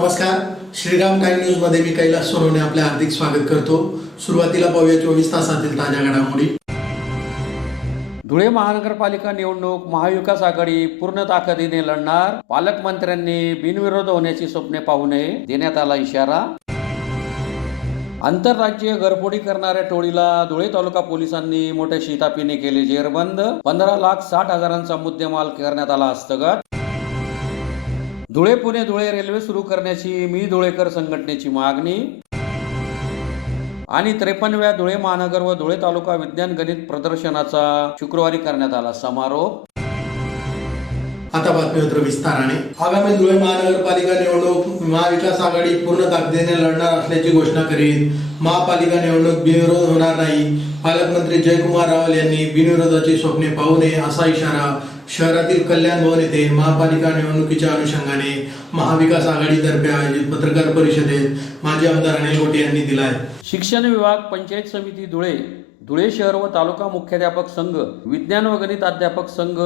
नमस्कार, Shriram time news मध्ये मी कैलास सोनवणे आपले हार्दिक स्वागत करतो। सुरुवातीला पाहूया 24 तासातील ताज्या घडामोडी। धुळे महानगरपालिका निवडणूक महाविकास आघाडी पूर्ण ताकदीने लढणार, पालकमंत्र्यांनी बिनविरोध होण्याची स्वप्ने पाहू नये, देण्यात आला इशारा। आंतरराज्यीय घरफोडी करणाऱ्या टोळीला धुळे तालुका पोलिसांनी मोठ्या शिताफीने केले जेरबंद, 15,60,000चा मुद्देमाल करण्यात आला हस्तगत। धुळे पुणे धुळे रेल्वे सुरू करण्याची मी धुळेकर संघटनेची मागणी आणि 53व्या धुळे महानगर व धुळे तालुका विज्ञान गणित प्रदर्शनाचा शुक्रवारी करण्यात आला समारोप। आता बातमीपत्र विस्ताराने। आगामी धुळे महानगरपालिका निवडणूक महाविकास आघाडी पूर्ण ताकदीने लढणार असल्याची घोषणा करीत महापालिका निवडणूक बिनविरोध होणार नाही, पालकमंत्री जयकुमार रावल यांनी बिनविरोधाची स्वप्ने पाहू नये असा इशारा शहरातील कल्याण भवन येथे महापालिका निवडणुकीच्या अनुषंगाने महाविकास आघाडीतर्फे आयोजित पत्रकार परिषदेत माजी आमदार अनिल गोटे यांनी दिला आहे। शिक्षण विभाग, पंचायत समिती धुळे, धुळे शहर व तालुका मुख्याध्यापक संघ, विज्ञान व गणित अध्यापक संघ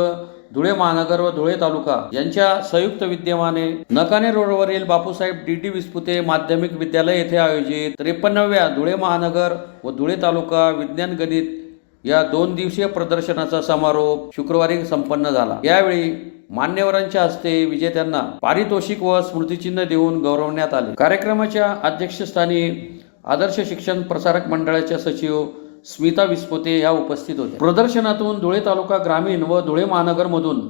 धुळे महानगर व धुळे तालुका यांच्या संयुक्त विद्यमाने नकाने रोडवरील बापूसाहेब डी विस्पुते माध्यमिक विद्यालय येथे आयोजित 53व्या धुळे महानगर व धुळे तालुका विज्ञान गणित या 2 दिवसीय प्रदर्शनाचा समारोप शुक्रवारी संपन्न झाला। यावेळी मान्यवरांच्या हस्ते विजेत्यांना पारितोषिक व स्मृतिचिन्ह देऊन गौरवण्यात आले। कार्यक्रमाच्या अध्यक्षस्थानी आदर्श शिक्षण प्रसारक मंडळाच्या सचिव स्मिता विस्पुते या उपस्थित होत्या। प्रदर्शनातून धुळे तालुका ग्रामीण व धुळे महानगर मधून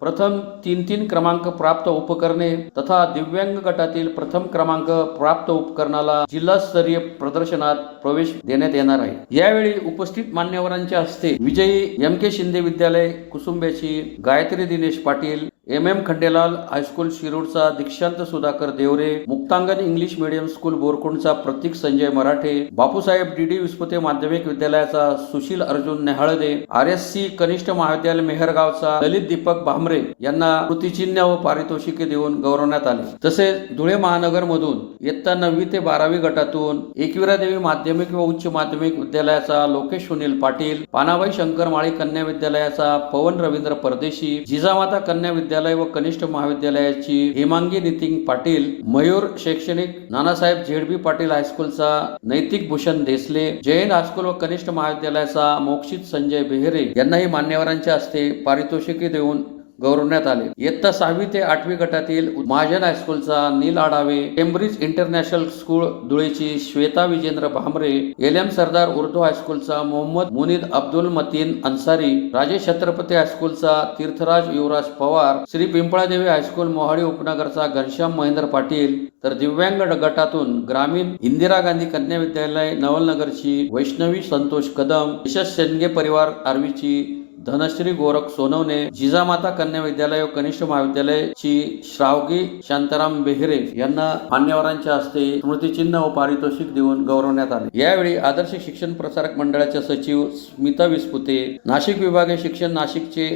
प्रथम 3 क्रमांक प्राप्त उपकरणे तथा दिव्यांग गटातील प्रथम क्रमांक प्राप्त उपकरणाला जिल्हास्तरीय प्रदर्शनात प्रवेश देण्यात येणार आहे। यावेळी उपस्थित मान्यवरांच्या हस्ते विजयी एम के शिंदे विद्यालय कुसुंब्याची गायत्री दिनेश पाटील, MM खंडेलाल हायस्कूल शिरूरचा दीक्षांत सुधाकर देवरे, मुक्तांगण इंग्लिश मीडियम स्कूल बोरकुंडचा प्रतीक संजय मराठे, बापूसाहेब डी विस्पुते माध्यमिक विद्यालयाचा सुशील अर्जुन नेहाळदे, RSC कनिष्ठ महाविद्यालय मेहरगावचा ललित दीपक भामरे यांना स्मृतिचिन्ह व पारितोषिके देऊन गौरवण्यात आले। तसेच धुळे महानगर मधून इयत्ता 9वी ते 12वी गटातून एकविरा देवी माध्यमिक व उच्च माध्यमिक विद्यालयाचा लोकेश सुनील पाटील, पानाबाई शंकर माळी कन्या विद्यालयाचा पवन रवींद्र परदेशी, जिजामाता कन्या विद्यालय व कनिष्ठ महाविद्यालयाची हेमांगी नितीन पाटील, मयूर शैक्षणिक नानासाहेब झेडबी पाटील हायस्कूलचा नैतिक भूषण देसले, जैन हायस्कूल व कनिष्ठ महाविद्यालयाचा मोक्षित संजय बेहरे यांनाही मान्यवरांच्या हस्ते पारितोषिके देऊन गौरवण्यात आले। इयत्ता 6वी ते 8वी गटातील महाजन हायस्कूलचा Neel Adhave, Cambridge international school धुळेची श्वेता विजेंद्र भामरे, LM सरदार उर्दू हायस्कूलचा मोहम्मद मुनीद अब्दुल मतीन अन्सारी, राजेश छत्रपती हायस्कूलचा तीर्थराज युवराज पवार, श्री पिंपळादेवी हायस्कूल मोहाडी उपनगरचा घनश्याम महेंद्र पाटील, तर दिव्यांग गटातून ग्रामीण इंदिरा गांधी कन्या विद्यालय नवलनगरची वैष्णवी संतोष कदम, यशस शेंडगे परिवार आर्वीची धनश्री गोरख सोनवणे, जिजामाता कन्या विद्यालय व कनिष्ठ महाविद्यालयाची श्रावगी शांताराम बेहरे यांना मान्यवरांच्या हस्ते स्मृतिचिन्ह व पारितोषिक देऊन गौरवण्यात आले। यावेळी आदर्श शिक्षण प्रसारक मंडळाच्या सचिव स्मिता विस्पुते, नाशिक विभागीय शिक्षण नाशिकचे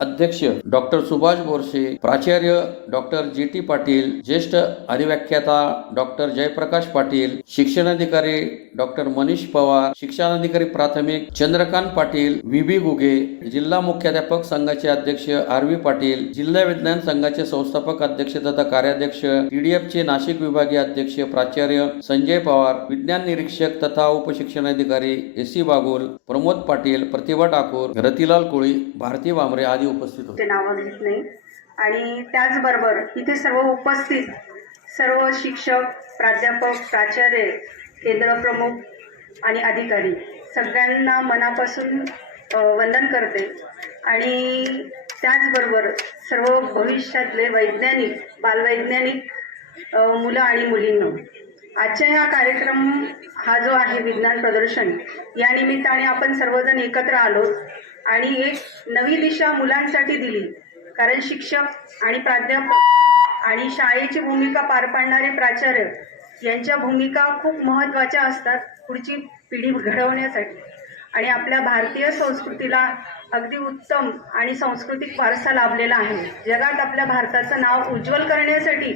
अध्यक्ष डॉक्टर सुभाष बोरसे, प्राचार्य डॉक्टर GT पाटील, ज्येष्ठ अधिव्याख्याता डॉक्टर जयप्रकाश पाटील, शिक्षणाधिकारी डॉक्टर मनीष पवार, शिक्षणाधिकारी प्राथमिक चंद्रकांत पाटील, VB गुगे, जिल्हा मुख्याध्यापक संघाचे अध्यक्ष RV पाटील, जिल्हा विज्ञान संघाचे संस्थापक अध्यक्ष तथा कार्याध्यक्ष TDF चे नाशिक विभागीय अध्यक्ष प्राचार्य संजय पवार, विज्ञान निरीक्षक तथा उपशिक्षणाधिकारी SC बागुल, प्रमोद पाटील, प्रतिभा ठाकूर, रतिलाल कोळी, भारती भामरे आदी उपस्थित होते। नाव घेत नाही। आणि त्याचबरोबर इथे सर्व उपस्थित सर्व शिक्षक, प्राध्यापक, प्राचार्य, केंद्र प्रमुख आणि अधिकारी सगळ्यांना मनापासून वंदन करते। आणि त्याचबरोबर सर्व भविष्यातले वैज्ञानिक, बालवैज्ञानिक मुलं आणि मुलींना आजच्या हा कार्यक्रम हा जो आहे विज्ञान प्रदर्शन, या निमित्ताने आपण सर्वजण एकत्र आलो आणि एक नवी दिशा मुलांसाठी दिली। कारण शिक्षक आणि प्राध्यापक आणि शाळेची भूमिका पार पाडणारे प्राचार्य यांच्या भूमिका खूप महत्त्वाच्या असतात पुढची पिढी घडवण्यासाठी। आणि आपल्या भारतीय संस्कृतीला अगदी उत्तम आणि सांस्कृतिक वारसा लाभलेला आहे। जगात आपल्या भारताचं नाव उज्ज्वल करण्यासाठी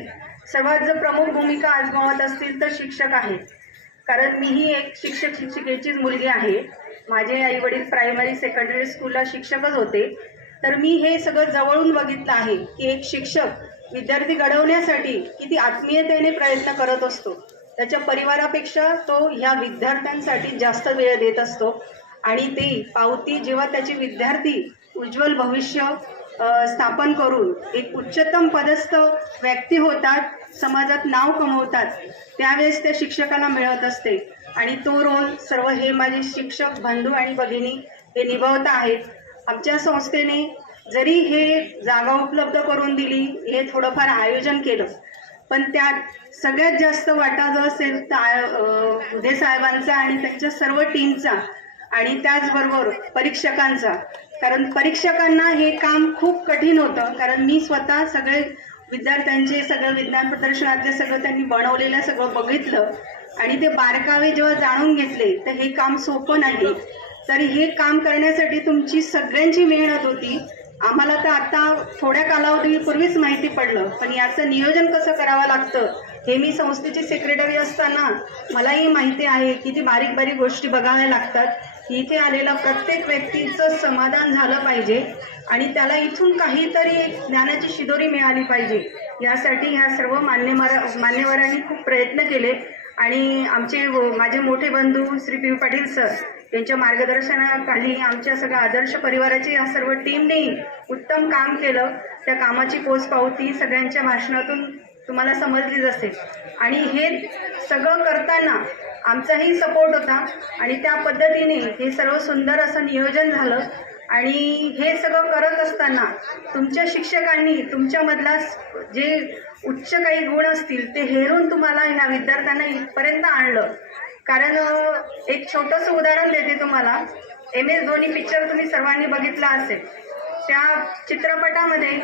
सर्वात जर प्रमुख भूमिका आजमावत असतील तर शिक्षक आहेत। कारण मीही एक शिक्षिकेचीच मुलगी आहे। माझे आई वडील प्रायमरी सेकंडरी स्कूलला शिक्षकच होते। तर मी हे सगळं जवळून बघितलं आहे की एक शिक्षक विद्यार्थी घडवण्यासाठी किती आत्मीयतेने प्रयत्न करत असतो, त्याच्या परिवारापेक्षा तो ह्या विद्यार्थ्यांसाठी जास्त वेळ देत असतो आणि ती पावती जेव्हा त्याचे विद्यार्थी उज्ज्वल भविष्य स्थापन करून एक उच्चतम पदस्थ व्यक्ती होतात, समाजात नाव कमवतात, त्यावेळेस त्या शिक्षकाला मिळत असते आणि तो रोल सर्व हे माझे शिक्षक बंधू आणि भगिनी हे निभावत आहेत. आमच्या संस्थेने जरी हे जागा उपलब्ध करून दिली, हे थोडंफार आयोजन केलं, पण त्यात सगळ्यात जास्त वाटा जो असेल उदे साहेबांचा आणि त्यांच्या सर्व टीमचा आणि त्याचबरोबर परीक्षकांचा. कारण परीक्षकांना हे काम खूप कठीण होतं, कारण मी स्वतः सगळे विद्यार्थ्यांचे सगळं विज्ञान प्रदर्शनातले सगळं त्यांनी बनवलेलं सगळं बघितलं आणि ते बारकावे जेव्हा जाणून घेतले तर हे काम सोपं नाही. तर हे काम करण्यासाठी तुमची सगळ्यांची मेहनत होती. आम्हाला तर आता थोड्या कालावधीपूर्वीच माहिती पडलं, पण याचं नियोजन कसं करावं लागतं हे मी संस्थेची सेक्रेटरी असताना मलाही माहिती आहे. किती बारीक बारीक गोष्टी बघाव्या लागतात. इथे आलेला प्रत्येक व्यक्तीचं समाधान झालं पाहिजे आणि त्याला इथून काहीतरी ज्ञानाची शिदोरी मिळाली पाहिजे, यासाठी ह्या सर्व मान्यवरांनी खूप प्रयत्न केले आणि माझे मोठे बंधू श्री पी. पाटील सर यांच्या मार्गदर्शनाखाली आमच्या सगळ्या आदर्श परिवाराची या सर्व टीमने उत्तम काम केलं. त्या कामाची पोचपावती सगळ्यांच्या भाषणातून तुम्हाला समजलीच असेल आणि हे सगळं करताना आमचाही सपोर्ट होता आणि त्या पद्धतीने हे सर्व सुंदर असं नियोजन झालं. आणि हे सगळं करत असताना तुमच्या शिक्षकांनी तुमच्यामधला जे उच्च काही गुण असतील ते हेरून तुम्हाला ह्या विद्यार्थ्यांना इथपर्यंत आणलं. कारण एक छोटंसं उदाहरण देते तुम्हाला. MS धोनी पिक्चर तुम्ही सर्वांनी बघितला असेल. त्या चित्रपटामध्ये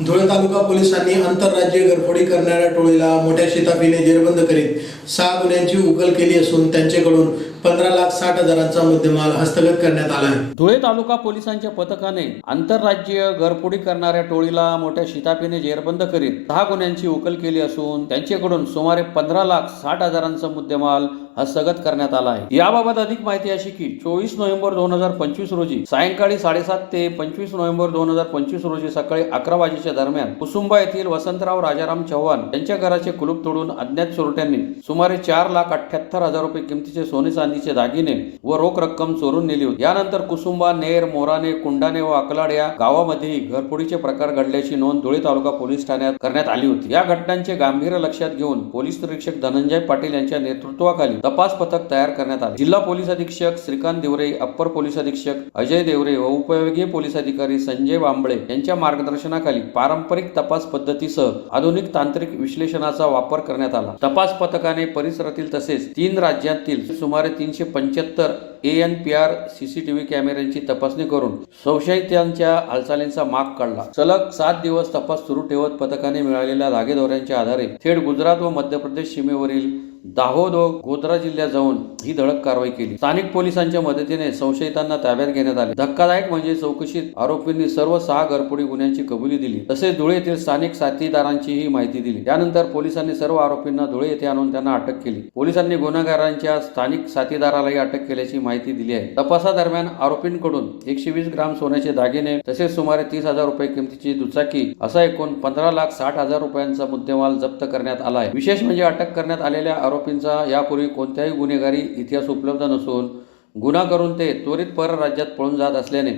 धुळे तालुका पोलिसांनी आंतरराज्य घरफोडी करणाऱ्या टोळीला मोठ्या शिताफीने जेरबंद करीत 6 गुन्ह्यांची उकल केली असून त्यांच्याकडून 15,60,000चा मुद्देमाल हस्तगत करण्यात आला आहे. धुळे तालुका पोलिसांच्या पथकाने आंतरराज्यीय घरफोडी करणाऱ्या टोळीला मोठ्या शिताफीने जेरबंद करीत 6 गुन्ह्यांची उकल केली असून त्यांच्याकडून सुमारे 15,60,000चा मुद्देमाल हस्तगत करण्यात आला आहे. याबाबत अधिक माहिती अशी की 24 नोव्हेंबर 2025 रोजी सायंकाळी 7:30 ते 25 नोव्हेंबर 2025 रोजी सकाळी 11 वाजेच्या दरम्यान कुसुंबा येथील वसंतराव राजाराम चव्हाण यांच्या घराचे कुलूप तोडून अज्ञात चोरट्यांनी सुमारे 4,78,000 रुपये किमतीचे सोने चांदीचे दागिने व रोख रक्कम चोरून नेली होती. यानंतर कुसुंबा, नेर, मोराणे, कुंडाणे व अकलाड या गावामध्येही घरफोडीचे प्रकार घडल्याची नोंद धुळे तालुका पोलीस ठाण्यात करण्यात आली होती. या घटनांचे गांभीर्य लक्षात घेऊन पोलीस निरीक्षक धनंजय पाटील यांच्या नेतृत्वाखाली तपास पथक तयार करण्यात आले. जिल्हा पोलीस अधीक्षक श्रीकांत दिवरे, अप्पर पोलीस अधीक्षक अजय देवरे व उपविभागीय पोलीस अधिकारी संजय बांबळे यांच्या मार्गदर्शनाखाली पारंपरिक तपास पद्धतीसह आधुनिक तांत्रिक विश्लेषणाचा वापर करण्यात आला. तपास पथकाने परिसरातील तसेच 3 राज्यांतील सुमारे 375 ANPR CCTV कॅमेऱ्यांची तपासणी करून संशयितांच्या हालचालींचा माग काढला. सलग 7 दिवस तपास सुरू ठेवत पथकाने मिळालेल्या धागेदोऱ्यांच्या आधारे थेट गुजरात व मध्य प्रदेश सीमेवरील दाहोद व गोध्रा जिल्ह्यात जाऊन ही धडक कारवाई केली. स्थानिक पोलिसांच्या मदतीने संशयितांना ताब्यात घेण्यात आले. धक्कादायक म्हणजे चौकशीत आरोपींनी सर्व 6 घरफोडी गुन्ह्यांची कबुली दिली. तसेच धुळे येथील स्थानिक साथीदारांचीही माहिती दिली. त्यानंतर पोलिसांनी सर्व आरोपींना धुळे येथे आणून त्यांना अटक केली. पोलिसांनी गुन्हेगारांच्या स्थानिक साथीदारालाही अटक केल्याची माहिती दिली आहे. तपासादरम्यान आरोपींकडून 120 ग्राम सोन्याचे दागिने तसेच सुमारे 30,000 रुपये किमतीची दुचाकी असा एकूण 15,60,000 रुपयांचा मुद्देमाल जप्त करण्यात आला आहे. विशेष म्हणजे अटक करण्यात आलेल्या आरोपींचा यापूर्वी कोणत्याही गुन्हेगारी इतिहास उपलब्ध नसून गुन्हा करून ते त्वरित परराज्यात पळून जात असल्याने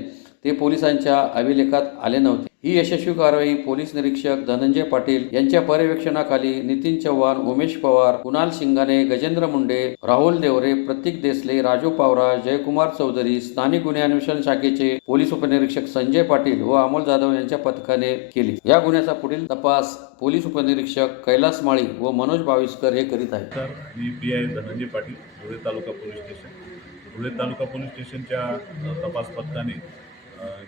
ते पोलिसांच्या अभिलेखात आले नव्हते. ही यशस्वी कारवाई पोलीस निरीक्षक धनंजय पाटील यांच्या पर्यवेक्षणाखाली नितीन चव्हाण, उमेश पवार, कुणाल शिंगाणे, गजेंद्र मुंडे, राहुल देवरे, प्रतीक देसले, राजू पावरा, जयकुमार चौधरी, स्थानिक गुन्हे अन्वेषण शाखेचे पोलीस उपनिरीक्षक संजय पाटील व अमोल जाधव यांच्या पथकाने केली. या गुन्ह्याचा पुढील तपास पोलीस उपनिरीक्षक कैलास माळी व मनोज बाविस्कर हे करीत आहेत. तर मी PI धनंजय पाटील, धुळे तालुका पोलीस स्टेशन. धुळे तालुका पोलीस स्टेशनच्या तपास पथकाने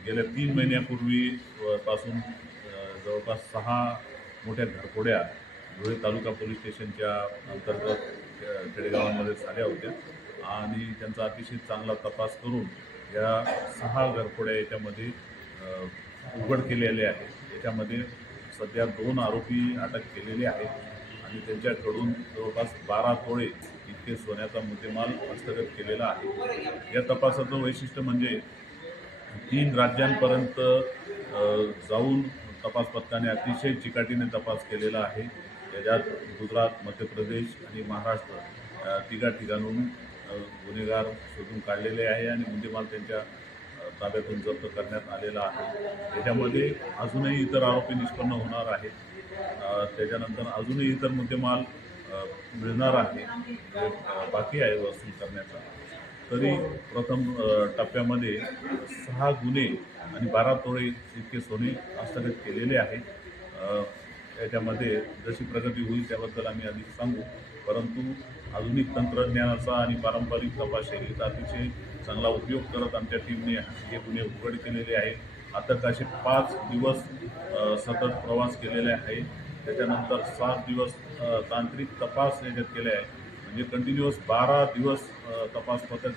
गेल्या 3 महिन्यापूर्वी पासून जवळपास 6 मोठ्या घरफोड्या धुळे तालुका पोलीस स्टेशनच्या अंतर्गत खेडेगावांमध्ये झाल्या होत्या आणि त्यांचा अतिशय चांगला तपास करून या 6 घरफोड्या याच्यामध्ये उघड केलेले आहेत. याच्यामध्ये सध्या 2 आरोपी अटक केलेले आहेत आणि त्यांच्याकडून जवळपास 12 तोळे इतके सोन्याचा मुद्देमाल हस्तगत केलेला आहे. या तपासाचं वैशिष्ट्य म्हणजे 3 राज्यांपर्यंत जाऊन तपास पथकाने अतिशय चिकाटीने तपास केलेला आहे. त्याच्यात गुजरात, मध्य प्रदेश आणि महाराष्ट्र तिघा ठिकाणून गुन्हेगार शोधून काढलेले आहे आणि मुद्देमाल त्यांच्या ताब्यातून जप्त करण्यात आलेला आहे. त्याच्यामध्ये अजूनही इतर आरोपी निष्पन्न होणार आहेत. त्याच्यानंतर अजूनही इतर मुद्देमाल मिळणार आहे, बाकी आहे वसूल करण्याचा. तरी प्रथम टप्प्यामध्ये 6 गुन्हे आणि 12 तोळे इतके सोने हस्तगत केलेले आहे. याच्यामध्ये जशी प्रगती होईल त्याबद्दल आम्ही अधिक सांगू, परंतु आधुनिक तंत्रज्ञानाचा आणि पारंपरिक तपास शैलीचा अतिशय चांगला उपयोग करत आमच्या टीमने हे गुन्हे उघड केलेले आहेत. आता असे 5 दिवस सतत प्रवास केलेले आहे. त्याच्यानंतर 7 दिवस तांत्रिक तपास याच्यात केले आहे. म्हणजे कंटिन्युअस 12 दिवस तपास पथक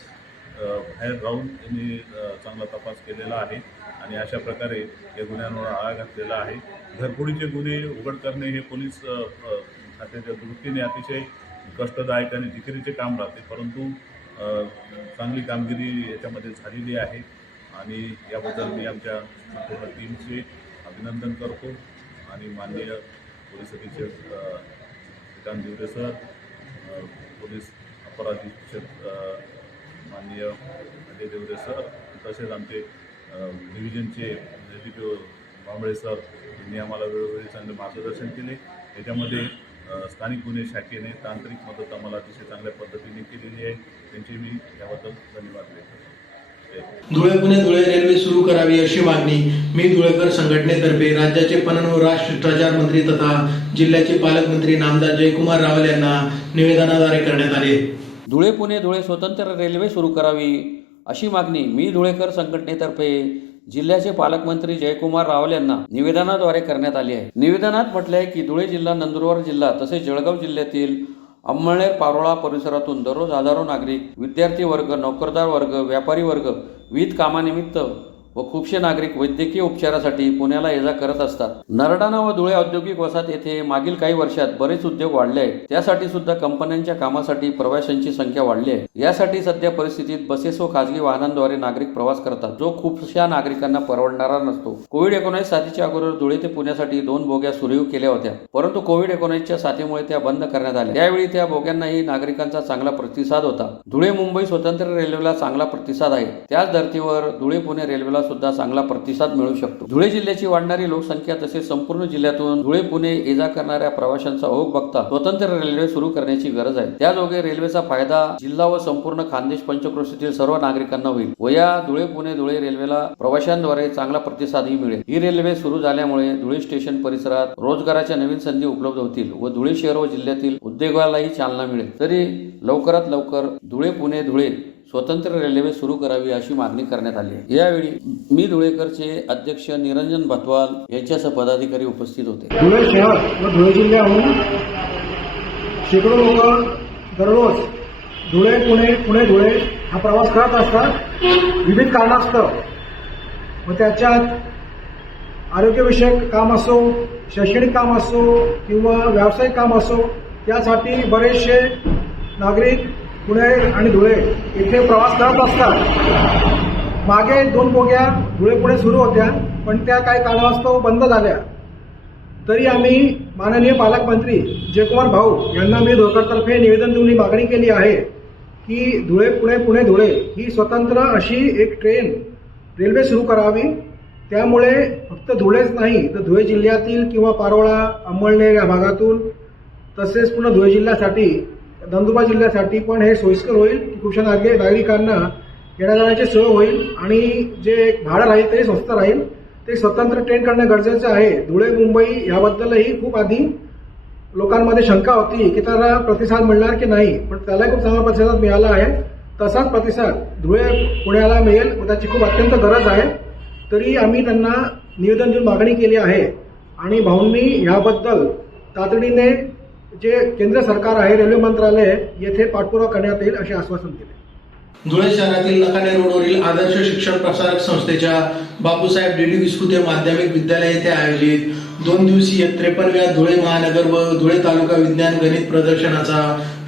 बाहेर राहून त्यांनी चांगला तपास केलेला आहे आणि अशा प्रकारे या गुन्ह्यांवर आळा घातलेला आहे. घरफोडीचे गुन्हे उघड करणे हे पोलीस खात्याच्या दृष्टीने अतिशय कष्टदायक आणि जिकिरीचे काम राहते, परंतु चांगली कामगिरी याच्यामध्ये झालेली आहे आणि याबद्दल मी आमच्या संपूर्ण टीमचे अभिनंदन करतो आणि माननीय पोलीस अधीक्षक श्रीकांत दिवरे सर, पोलीस अपर अधीक्षक माननीय अजय देवरे सर, तसेच आमचे डिव्हिजनचे DPO भांबळे सर यांनी आम्हाला वेळोवेळी चांगले मार्गदर्शन केले. याच्यामध्ये स्थानिक गुन्हे शाखेने तांत्रिक मदत आम्हाला अतिशय चांगल्या पद्धतीने केलेली आहे. त्यांचे मी याबद्दल धन्यवाद व्यक्त करतो. धुळे पुणे धुळे रेल्वे सुरू करावी अशी मागणी मी धुळेकर संघटनेतर्फे राज्याचे पणन व राष्ट्रशिष्टाचार मंत्री तथा जिल्ह्याचे पालकमंत्री नामदार जयकुमार रावल यांना निवेदनाद्वारे करण्यात आले. धुळे पुणे धुळे स्वतंत्र रेल्वे सुरू करावी अशी मागणी मी धुळेकर संघटनेतर्फे जिल्ह्याचे पालकमंत्री जयकुमार रावल यांना निवेदनाद्वारे करण्यात आली आहे. निवेदनात म्हटले आहे की धुळे जिल्हा, नंदुरबार जिल्हा तसेच जळगाव जिल्ह्यातील अंमळनेर पारोळा परिसरातून दररोज हजारो नागरिक, विद्यार्थी वर्ग, नोकरदार वर्ग, व्यापारी वर्ग विविध कामानिमित्त व खूपसे नागरिक वैद्यकीय उपचारासाठी पुण्याला ये-जा करत असतात. नरडाणा व धुळे औद्योगिक वसाहत येथे मागील काही वर्षात बरेच उद्योग वाढले आहेत. त्यासाठी सुद्धा कंपन्यांच्या कामासाठी प्रवाशांची संख्या वाढली आहे. यासाठी सध्या परिस्थितीत बसेस व खाजगी वाहनांद्वारे नागरिक प्रवास करतात, जो खूपशा नागरिकांना परवडणारा नसतो. कोविड-19 साथीच्या अगोदर धुळे ते पुण्यासाठी 2 बोग्या सुरू केल्या होत्या, परंतु कोविड-19च्या साथीमुळे त्या बंद करण्यात आल्या. त्यावेळी त्या बोग्यांनाही नागरिकांचा चांगला प्रतिसाद होता. धुळे मुंबई स्वतंत्र रेल्वेला चांगला प्रतिसाद आहे. त्याच धर्तीवर धुळे पुणे रेल्वेला सुद्धा चांगला प्रतिसाद मिळू शकतो. धुळे जिल्ह्याची वाढणारी लोकसंख्या तसेच संपूर्ण जिल्ह्यातून धुळे पुणे ये-जा करणाऱ्या प्रवाशांचा ओघ बघता स्वतंत्र रेल्वे सुरू करण्याची गरज आहे. त्याचोगे रेल्वेचा फायदा जिल्हा व संपूर्ण खानदेश पंचक्रोशीतील सर्व नागरिकांना होईल व या धुळे पुणे धुळे रेल्वेला प्रवाशांद्वारे चांगला प्रतिसादही मिळेल. ही रेल्वे सुरू झाल्यामुळे धुळे स्टेशन परिसरात रोजगाराच्या नवीन संधी उपलब्ध होतील व धुळे शहर व जिल्ह्यातील उद्योगालाही चालना मिळेल. तरी लवकरात लवकर धुळे पुणे धुळे स्वतंत्र रेल्वे सुरू करावी अशी मागणी करण्यात आली आहे. यावेळी मी धुळेकरचे अध्यक्ष निरंजन भतवाल यांच्यासह पदाधिकारी उपस्थित होते. धुळे शहर व धुळे जिल्ह्याहून शेकडो लोक दररोज धुळे पुणे पुणे धुळे हा प्रवास करत असतात विविध कारणास्तव. व त्याच्यात आरोग्यविषयक काम असो, शैक्षणिक काम असो किंवा व्यावसायिक काम असो, त्यासाठी बरेचसे नागरिक पुणे आणि धुळे इथे प्रवास करत असतात. मागे 2 बोग्या धुळे पुणे सुरू होत्या, पण त्या काही कारणास्तव बंद झाल्या. तरी आम्ही माननीय पालकमंत्री जयकुमार भाऊ यांना मी धुळेकरतर्फे निवेदन देऊन मागणी केली आहे की धुळे पुणे पुणे धुळे ही स्वतंत्र अशी एक ट्रेन रेल्वे सुरू करावी. त्यामुळे फक्त धुळेच नाही तर धुळे जिल्ह्यातील किंवा पारोळा, अंमळनेर या भागातून तसेच पुन्हा धुळे जिल्ह्यासाठी, नंदुरबार जिल्ह्यासाठी पण हे सोयीस्कर होईल. खूपशा नागरिकांना येण्या जाण्याची सोय होईल आणि जे भाडं राहील ते स्वस्त राहील. ते स्वतंत्र ट्रेन करणे गरजेचं आहे. धुळे मुंबई याबद्दलही खूप आधी लोकांमध्ये शंका होती की त्याला प्रतिसाद मिळणार की नाही, पण त्याला खूप चांगला प्रतिसाद मिळाला आहे. तसाच प्रतिसाद धुळे पुण्याला मिळेल व त्याची खूप अत्यंत गरज आहे. तरी आम्ही त्यांना निवेदन देऊन मागणी केली आहे आणि भाऊंनी याबद्दल तातडीने जे केंद्र सरकार आहे, रेल्वे मंत्रालय येथे पाठपुरावा करण्यात येईल असे आश्वासन दिले. धुळे शहरातील नकाने रोडवरील आदर्श शिक्षण प्रसारक संस्थेच्या बापूसाहेब DD विस्कृते माध्यमिक विद्यालय येथे आयोजित 2 दिवसीय 53व्या धुळे महानगर व धुळे तालुका विज्ञान गणित प्रदर्शनाचा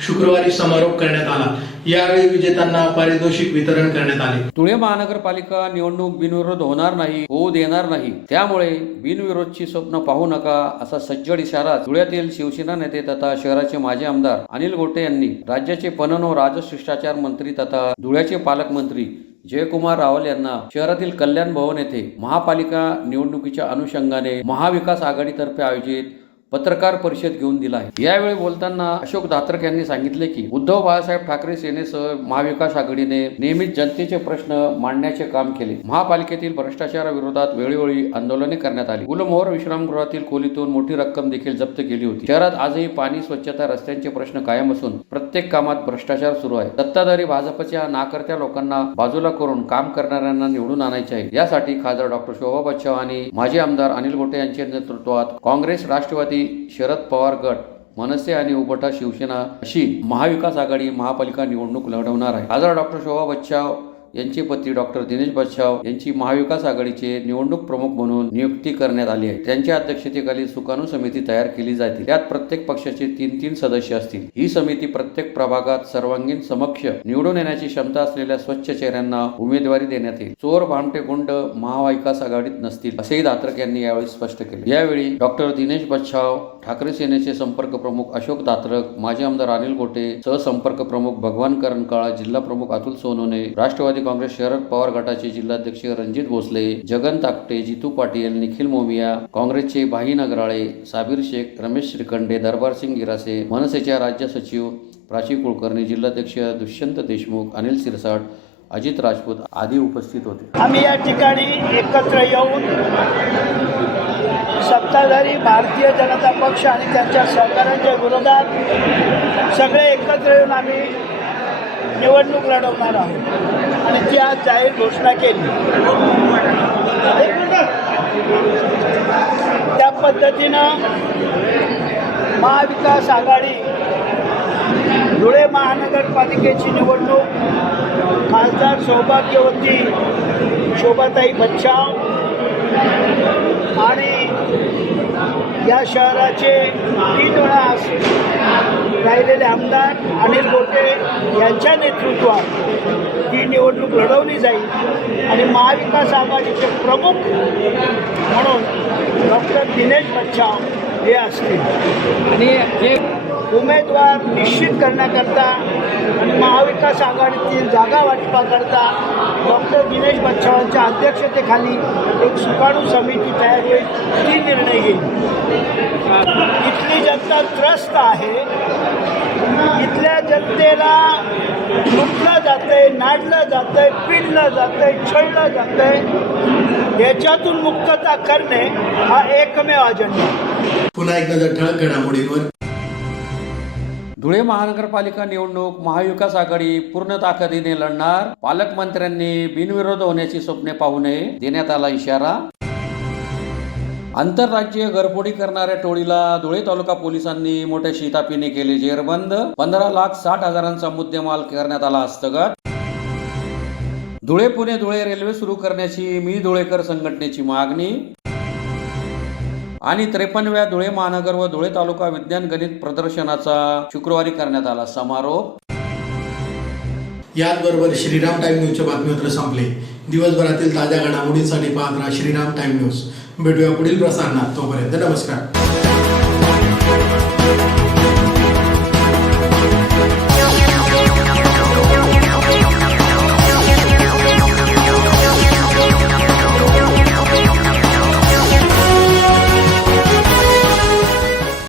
शुक्रवारी समारोप करण्यात आला। यावेळी विजेत्यांना पारितोषिक वितरण करण्यात आले। धुळे महानगरपालिका निवडणूक बिनविरोध होणार नाही, होऊ देणार नाही, त्यामुळे बिनविरोधची स्वप्न पाहू नका असा सज्जड इशारा धुळ्यातील शिवसेना नेते तथा शहराचे माजी आमदार अनिल गोटे यांनी राज्याचे पणन व राजशिष्टाचार मंत्री तथा धुळ्याचे पालकमंत्री जयकुमार रावल यांना शहरातील कल्याण भवन येथे महापालिका निवडणुकीच्या अनुषंगाने महाविकास आघाडीतर्फे आयोजित पत्रकार परिषद घेऊन दिला आहे। यावेळी बोलताना अशोक दात्रक यांनी सांगितले की उद्धव बाळासाहेब ठाकरे सेनेसह महाविकास आघाडीने नेहमीच जनतेचे प्रश्न मांडण्याचे काम केले। महापालिकेतील भ्रष्टाचाराविरोधात वेळोवेळी आंदोलने करण्यात आली। गुलमोहर विश्रामगृहातील खोलीतून मोठी रक्कम देखील जप्त केली होती। शहरात आजही पाणी, स्वच्छता, रस्त्यांचे प्रश्न कायम असून प्रत्येक कामात भ्रष्टाचार सुरू आहे। सत्ताधारी भाजपच्या नाकर्त्या लोकांना बाजूला करून काम करणाऱ्यांना निवडून आणायचे आहे। यासाठी खासदार डॉक्टर शोभा बच्छाव आणि माजी आमदार अनिल गोटे यांच्या नेतृत्वात काँग्रेस, राष्ट्रवादी, शरद पवार गट, मनसे आणि उबटा शिवसेना अशी महाविकास आघाडी महापालिका निवडणूक लढवणार आहे। खासदार डॉक्टर शोभा बच्छाव यांचे पती डॉक्टर दिनेश बच्छाव यांची महाविकास आघाडीचे निवडणूक प्रमुख म्हणून नियुक्ती करण्यात आली आहे। त्यांच्या अध्यक्षतेखाली सुकाणू समिती तयार केली जाते। त्यात प्रत्येक पक्षाचे 3-3 सदस्य असतील। ही समिती प्रत्येक प्रभागात सर्वांगीण समक्ष निवडून येण्याची क्षमता असलेल्या स्वच्छ चेहऱ्यांना उमेदवारी देण्यात येईल। चोर, भामटे, गुंड महाविकास आघाडीत नसतील असेही दात्रक यांनी यावेळी स्पष्ट केले। यावेळी डॉक्टर दिनेश बच्छाव, ठाकरे सेनेचे संपर्क प्रमुख अशोक दात्रक, माजी आमदार अनिल गोटे, सहसंपर्क प्रमुख भगवान करणकाळा, जिल्हा प्रमुख अतुल सोनवणे, राष्ट्रवादी काँग्रेस शरद पवार गटाचे जिल्हाध्यक्ष रणजित भोसले, जगन ताकटे, जितू पाटील, निखिल मोमिया, काँग्रेसचे भाई नगराळे, साबीर शेख, रमेश श्रीखंडे, दरबारसिंग गिरासे, मनसेच्या राज्य सचिव प्राची कुलकर्णी, जिल्हाध्यक्ष दुष्यंत देशमुख, अनिल सिरसाट, अजित राजपूत आदी उपस्थित होते। आम्ही या ठिकाणी एकत्र येऊन सत्ताधारी भारतीय जनता पक्ष आणि त्यांच्या सहकाऱ्यांच्या विरोधात सगळे एकत्र येऊन आम्ही निवडणूक लढवणार आहोत आणि ती आज जाहीर घोषणा केली। त्या पद्धतीनं महाविकास आघाडी धुळे महानगरपालिकेची निवडणूक खासदार सौभाग्यवती शोभाताई बच्छाव आणि या शहराचे 3 वेळा राहिलेले आमदार अनिल गोटे यांच्या नेतृत्वात ही निवडणूक लढवली जाईल आणि महाविकास आघाडीचे प्रमुख म्हणून डॉक्टर दिनेश बच्छाव हे असतील आणि हे उमेदवार निश्चित करण्याकरता आणि महाविकास आघाडीतील जागा वाटपाकरता डॉक्टर दिनेश बच्छावांच्या अध्यक्षतेखाली एक सुकाणू समिती तयार होईल, ती निर्णय घेईल। इथली जनता त्रस्त आहे। इथल्या जनतेला लुटलं जातंय, नाडलं जातंय, पिळलं जातंय, छळलं जातंय। याच्यातून मुक्तता करणे हा एकमेव अजेंडा। पुन्हा एक नजर ठळक घडामोडींवर। धुळे महानगरपालिका निवडणूक महाविकास आघाडी पूर्ण ताकदीने लढणार, पालकमंत्र्यांनी बिनविरोध होण्याची स्वप्ने पाहू नये, देण्यात आला इशारा। आंतरराज्यीय घरफोडी करणाऱ्या टोळीला धुळे तालुका पोलिसांनी मोठ्या शिताफीने केले जेरबंद, 15,60,000चा मुद्देमाल करण्यात आला हस्तगत। धुळे पुणे धुळे रेल्वे सुरू करण्याची मी धुळेकर संघटनेची मागणी आणि 53व्या धुळे महानगर व धुळे तालुका विज्ञान गणित प्रदर्शनाचा शुक्रवारी करण्यात आला समारोप। याचबरोबर श्रीराम टाइम न्यूजचे बातमीपत्र संपले। दिवसभरातील ताज्या घडामोडींसाठी पाहत राहा श्रीराम टाइम न्यूज। भेटूया पुढील प्रसारणात, तोपर्यंत नमस्कार।